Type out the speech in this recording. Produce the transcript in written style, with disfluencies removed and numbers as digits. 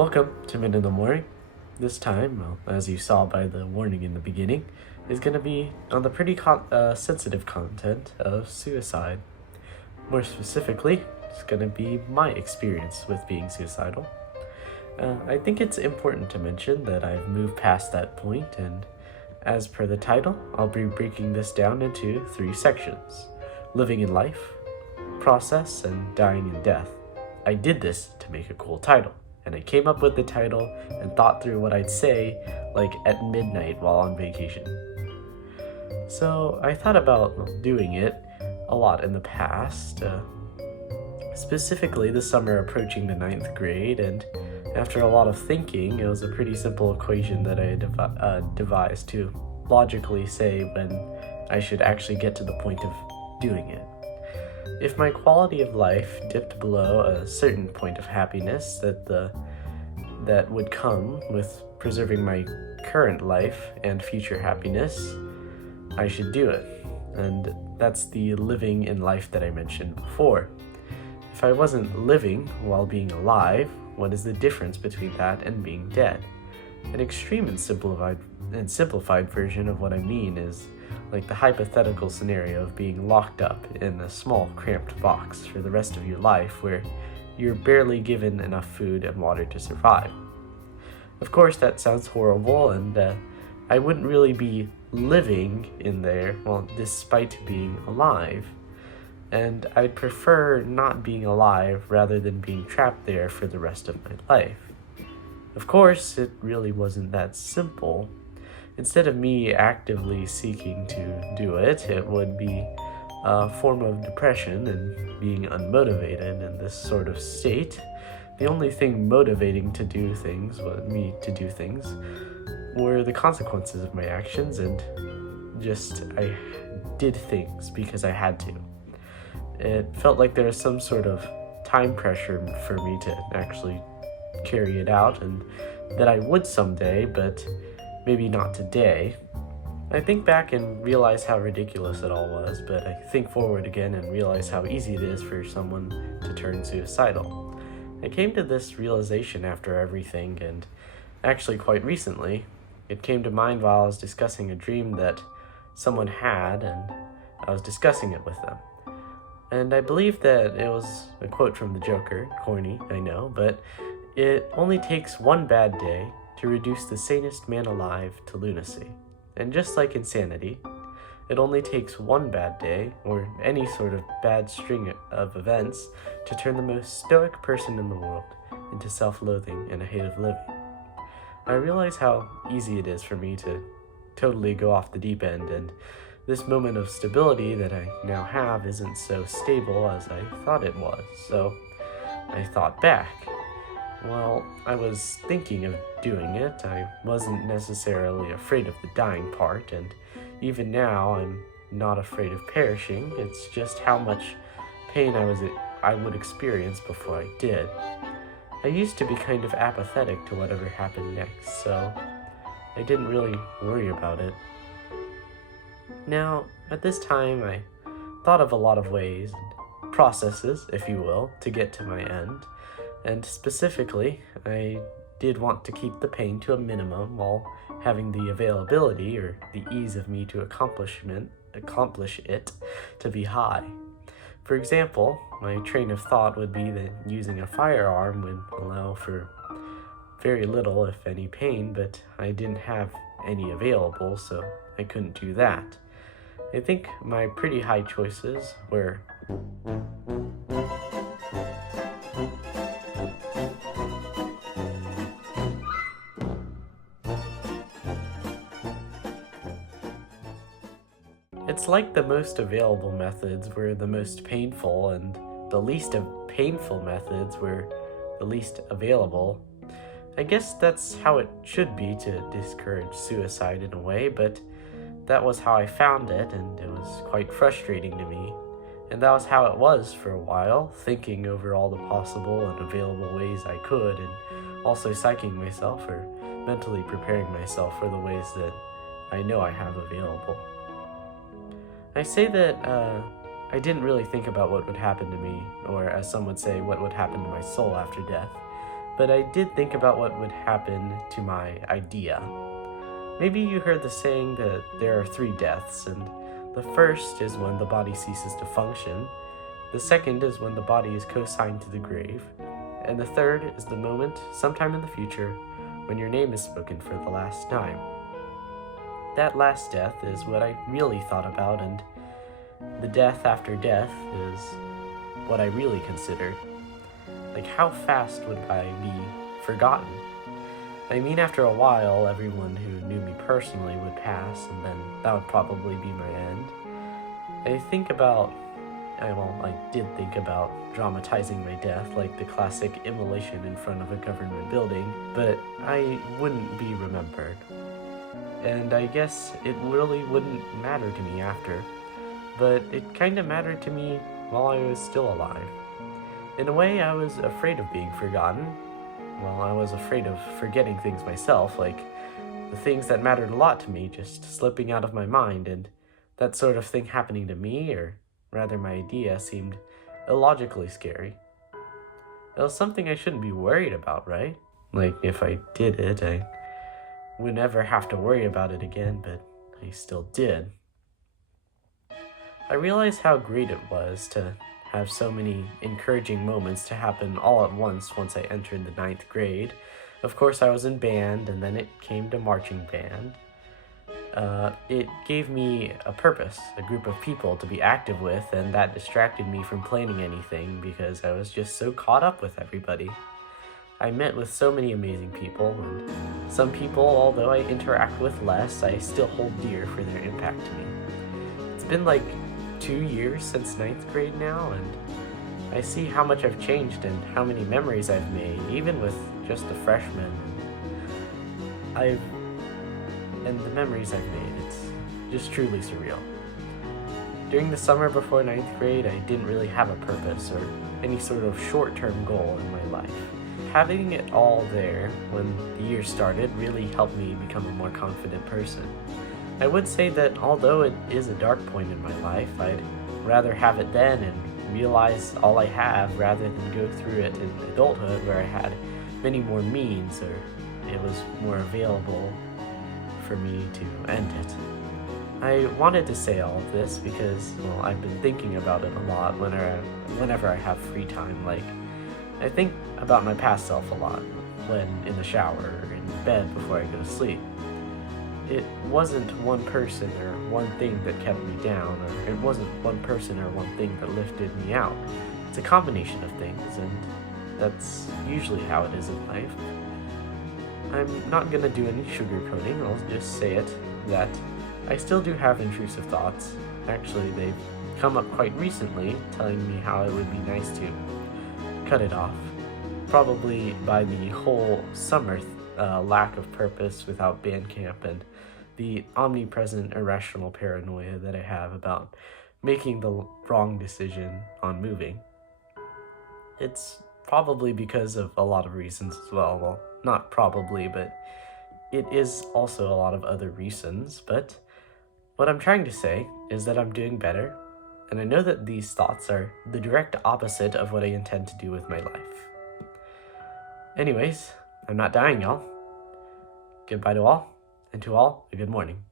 Welcome to Mid in the Morning. This time, well, as you saw by the warning in the beginning, is going to be on the pretty sensitive content of suicide. More specifically, it's going to be my experience with being suicidal. I think it's important to mention that I've moved past that point, and as per the title, I'll be breaking this down into 3 sections: living in life, process, and dying in death. I did this to make a cool title, and I came up with the title and thought through what I'd say like at midnight while on vacation. So I thought about doing it a lot in the past, specifically the summer approaching the 9th grade, and after a lot of thinking, it was a pretty simple equation that I devised to logically say when I should actually get to the point of doing it. If my quality of life dipped below a certain point of happiness that would come with preserving my current life and future happiness, I should do it. And that's the living in life that I mentioned before. If I wasn't living while being alive, what is the difference between that and being dead? An extreme and simplified version of what I mean is like the hypothetical scenario of being locked up in a small, cramped box for the rest of your life where you're barely given enough food and water to survive. Of course, that sounds horrible, and I wouldn't really be living in there, despite being alive. And I'd prefer not being alive rather than being trapped there for the rest of my life. Of course, it really wasn't that simple. Instead of me actively seeking to do it, it would be a form of depression and being unmotivated in this sort of state. The only thing motivating me to do things, were the consequences of my actions, and I did things because I had to. It felt like there was some sort of time pressure for me to actually carry it out, and that I would someday, but maybe not today. I think back and realize how ridiculous it all was, but I think forward again and realize how easy it is for someone to turn suicidal. I came to this realization after everything, and actually quite recently. It came to mind while I was discussing a dream that someone had, and I was discussing it with them. And I believe that it was a quote from the Joker, corny, I know, but it only takes one bad day to reduce the sanest man alive to lunacy. And just like insanity, it only takes one bad day, or any sort of bad string of events, to turn the most stoic person in the world into self-loathing and a hate of living. I realize how easy it is for me to totally go off the deep end, and this moment of stability that I now have isn't so stable as I thought it was. So I thought back. While I was thinking of doing it, I wasn't necessarily afraid of the dying part, and even now I'm not afraid of perishing. It's just how much pain I would experience before I did. I used to be kind of apathetic to whatever happened next, so I didn't really worry about it. Now, at this time, I thought of a lot of ways and processes, if you will, to get to my end. And specifically, I did want to keep the pain to a minimum while having the availability or the ease of me to accomplish it to be high. For example, my train of thought would be that using a firearm would allow for very little, if any, pain, but I didn't have any available, so I couldn't do that. I think my pretty high choices were It's like the most available methods were the most painful, and the least painful methods were the least available. I guess that's how it should be to discourage suicide in a way, but that was how I found it, and it was quite frustrating to me. And that was how it was for a while, thinking over all the possible and available ways I could, and also psyching myself or mentally preparing myself for the ways that I know I have available. I say that I didn't really think about what would happen to me, or as some would say, what would happen to my soul after death. but I did think about what would happen to my idea. Maybe you heard the saying that there are 3 deaths, and the first is when the body ceases to function, the second is when the body is consigned to the grave, and the third is the moment, sometime in the future, when your name is spoken for the last time. That last death is what I really thought about, and the death after death is what I really considered. Like, how fast would I be forgotten? I mean, after a while, everyone who knew me personally would pass, and then that would probably be my end. I did think about dramatizing my death, like the classic immolation in front of a government building, but I wouldn't be remembered. And I guess it really wouldn't matter to me after, but it kinda mattered to me while I was still alive. In a way, I was afraid of being forgotten. Well, I was afraid of forgetting things myself, like the things that mattered a lot to me just slipping out of my mind, and that sort of thing happening to me, or rather my idea, seemed illogically scary. It was something I shouldn't be worried about, right? Like, if I did it, I would never have to worry about it again, but I still did. I realized how great it was to have so many encouraging moments to happen all at once I entered the 9th grade. Of course, I was in band, and then it came to marching band. It gave me a purpose, a group of people to be active with, and that distracted me from planning anything because I was just so caught up with everybody. I met with so many amazing people, and some people, although I interact with less, I still hold dear for their impact to me. It's been like 2 years since 9th grade now, and I see how much I've changed and how many memories I've made, even with just the freshmen. And the memories I've made, it's just truly surreal. During the summer before 9th grade, I didn't really have a purpose or any sort of short-term goal in my life. Having it all there when the year started really helped me become a more confident person. I would say that although it is a dark point in my life, I'd rather have it then and realize all I have rather than go through it in adulthood where I had many more means, or it was more available for me to end it. I wanted to say all of this because, well, I've been thinking about it a lot whenever I have free time. Like, I think about my past self a lot when in the shower or in bed before I go to sleep. It wasn't one person or one thing that kept me down, or it wasn't one person or one thing that lifted me out. It's a combination of things, and that's usually how it is in life. I'm not gonna do any sugarcoating, I'll just say it, that I still do have intrusive thoughts. Actually, they've come up quite recently, telling me how it would be nice to cut it off. Probably by the whole summer lack of purpose without band camp and the omnipresent irrational paranoia that I have about making the wrong decision on moving. It's probably because of a lot of reasons as well. Well, not probably, but it is also a lot of other reasons. But what I'm trying to say is that I'm doing better, and I know that these thoughts are the direct opposite of what I intend to do with my life. Anyways, I'm not dying, y'all. Goodbye to all, and to all, a good morning.